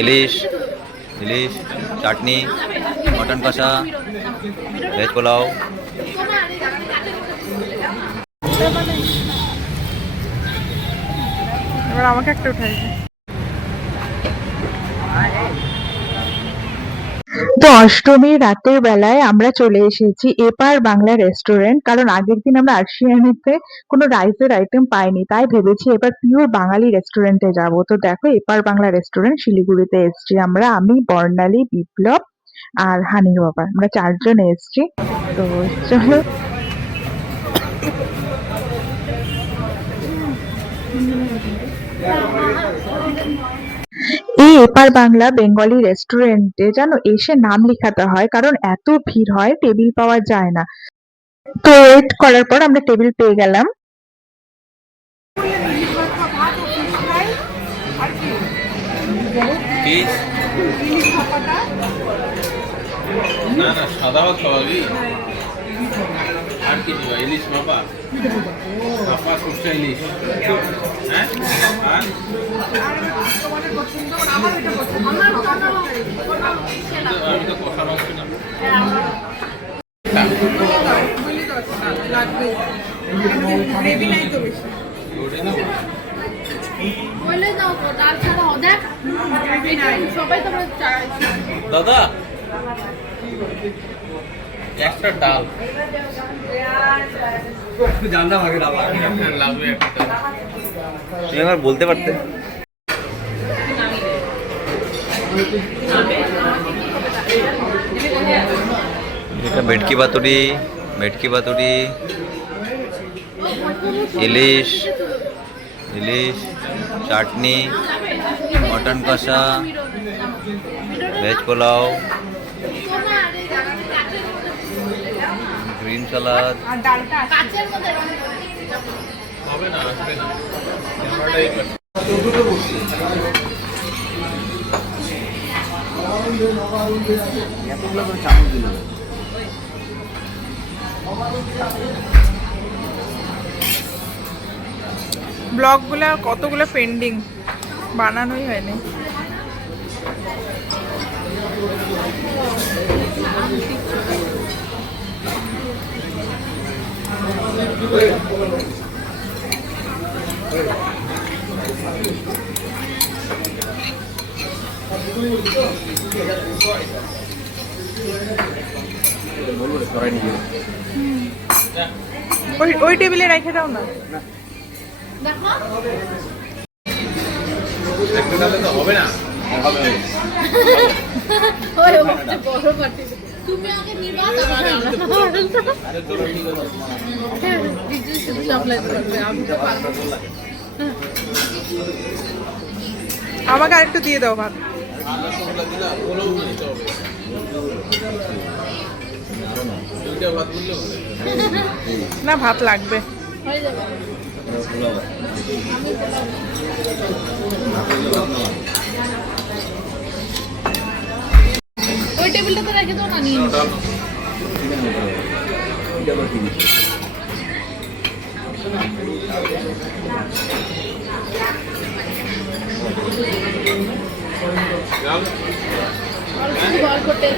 ইলিশ ইলিশ চাটনি, mutton কষা, veg pulao. এবার আমাকে একটা উঠাই। তো অষ্টমীর রাতের বেলায় আমরা চলে এসেছি এপার বাংলা রেস্টুরেন্ট, কারণ আগের দিন আমরা আর্শিয়ানিতে কোনো রাইসের আইটেম পাইনি, তাই ভেবেছি এবার পিওর বাঙালি রেস্টুরেন্টে যাব। তো দেখো, এপার বাংলা রেস্টুরেন্ট শিলিগুড়িতে এসেছি আমরা, আমি, বর্ণালী, বিপ্লব আর হানির বাবা, আমরা 4 জন এসেছি। তো চলো। এই এপার বাংলা বেঙ্গলি রেস্টুরেন্টে জানো এসে নাম লেখাতে হয়, কারণ এত ভিড় হয়, টেবিল পাওয়া যায় না। তো ওয়েট করার পর আমরা টেবিল পেয়ে গেলাম। না না, সাদা ভাত খাওয়াবি আর কি দিবা? ইলিশ মাপা মাপা সরষে ইলিশ, হ্যাঁ? আমি তো কষা মাংস না দাদা, একটা ডাল জানতাম আগে লাগবে। তুমি আমার বলতে পারতে। এটা ভেটকি পাতুরি, ভেটকি পাতুরি, ইলিশ ইলিশ চাটনি, মটন কষা, ভেজ পোলাও, গ্রিন সালাদ। হবে না, আসবে না। ব্লগগুলো কতগুলো পেন্ডিং, বানানোই হয়নি। ওই টেবিলে রেখে দাও না। হবে না, তুমি আগে নিবা, আমাকে আরেকটু দিয়ে দাও ভাত। না, ভাত লাগবে। ওই টেবিলটাতে রেখে দাও না, নিয়ে করতে